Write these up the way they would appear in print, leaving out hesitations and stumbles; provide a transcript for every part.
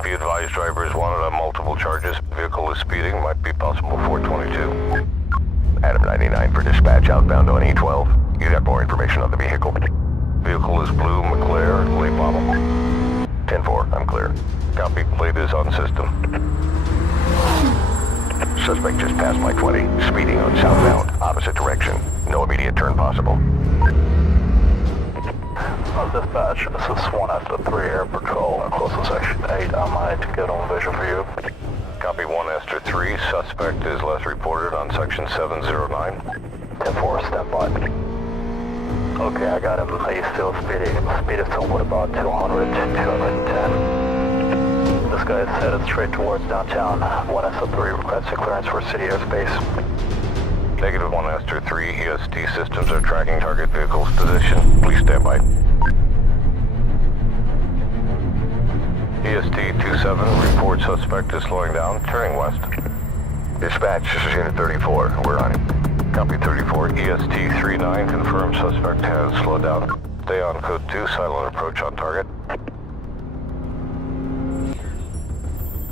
Be advised, driver is wanted on multiple charges. Vehicle is speeding, might be possible 422. Adam 99 for dispatch outbound on E12. You got more information on the vehicle? Vehicle is blue, McLaren, late model. 10-4, I'm clear. Copy, plate is on system. Suspect just passed my 20, speeding on southbound, opposite direction. No immediate turn possible. Dispatch, this is 1 after 3 Air Patrol, close to Section 8. I'm ready to get on vision for you. Copy 1 Esther 3, suspect is last reported on Section 709. 10-4, stand by. Okay, I got him. He's still speeding. Speed is somewhat about 200, 210. This guy is headed straight towards downtown. 1 Esther 3 requesting clearance for city airspace. Negative 1 Esther 3, EST systems are tracking target vehicle's position. Please stand by. EST 27, report suspect is slowing down, turning west. Dispatch, this is Unit 34. We're on it. Copy 34, EST 39, confirmed suspect has slowed down. Stay on code 2, silent approach on target.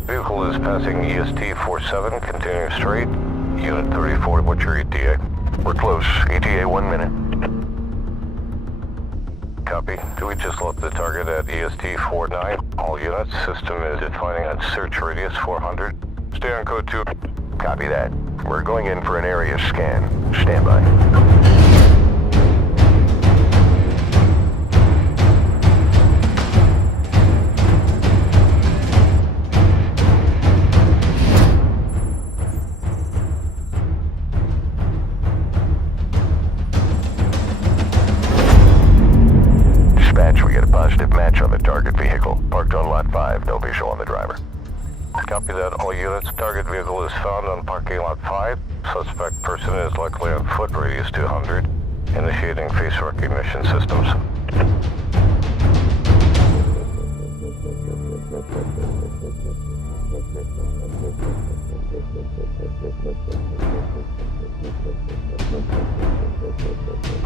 Vehicle is passing EST 47, continuing straight. Unit 34, what's your ETA? We're close. ETA 1 minute. Copy. Do we just load the target at EST 49? All units, system is defining a search radius 400. Stay on code 2. Copy that. We're going in for an area scan. Stand by. We get a positive match on the target vehicle. Parked on lot 5, no visual on the driver. Copy that, all units. Target vehicle is found on parking lot 5. Suspect person is likely on foot, radius 200. Initiating face recognition systems.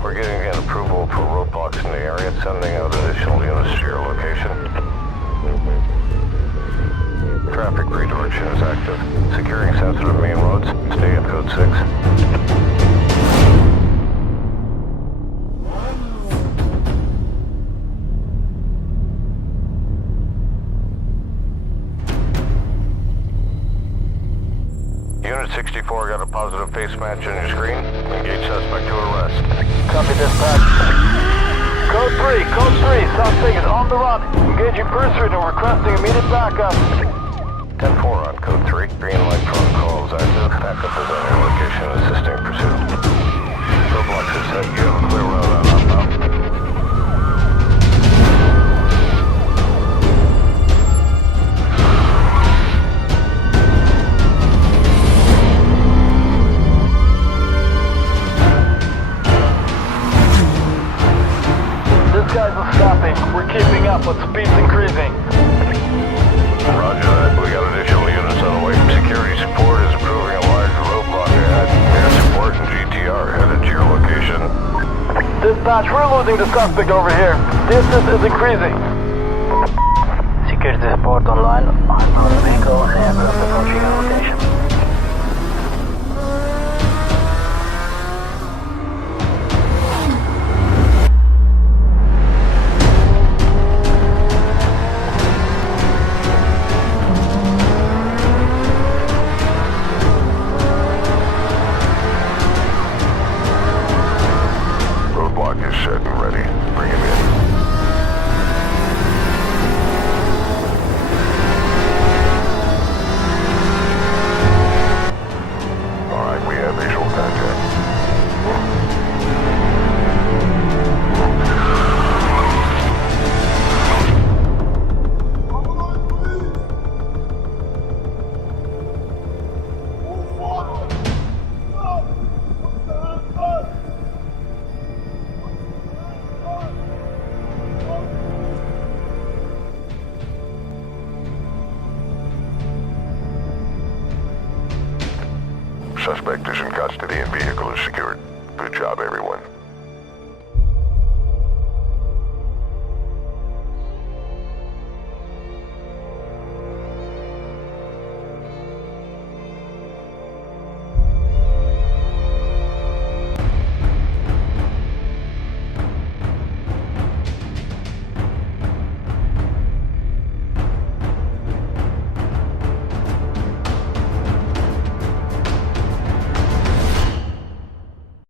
We're getting an approval for roadblocks in the area, sending out additional units to your location. Traffic redirection is active. Securing sensitive main roads. Stay in code 6. Unit 64 got a positive face match on your screen. Engage suspect to arrest. Copy dispatch. Code 3, suspect is on the run. Engaging pursuit and requesting immediate backup. 10-4 on code 3. Green light phone calls active. Backup is on your location assisting pursuit. Roadblocks is set. You have a clear route on outbound. Guys are stopping. We're keeping up, but speed's increasing. Roger that. We got additional units on the way. Security support is approving a large roadblock ahead. Air support and GTR headed to your location. Dispatch, we're losing the suspect over here. Distance is increasing. Security support online. I'm on the vehicle and approaching your location. Is set and ready. Bring him in. All right, we have visual contact. Suspect is in custody and vehicle is secured. Good job, everyone.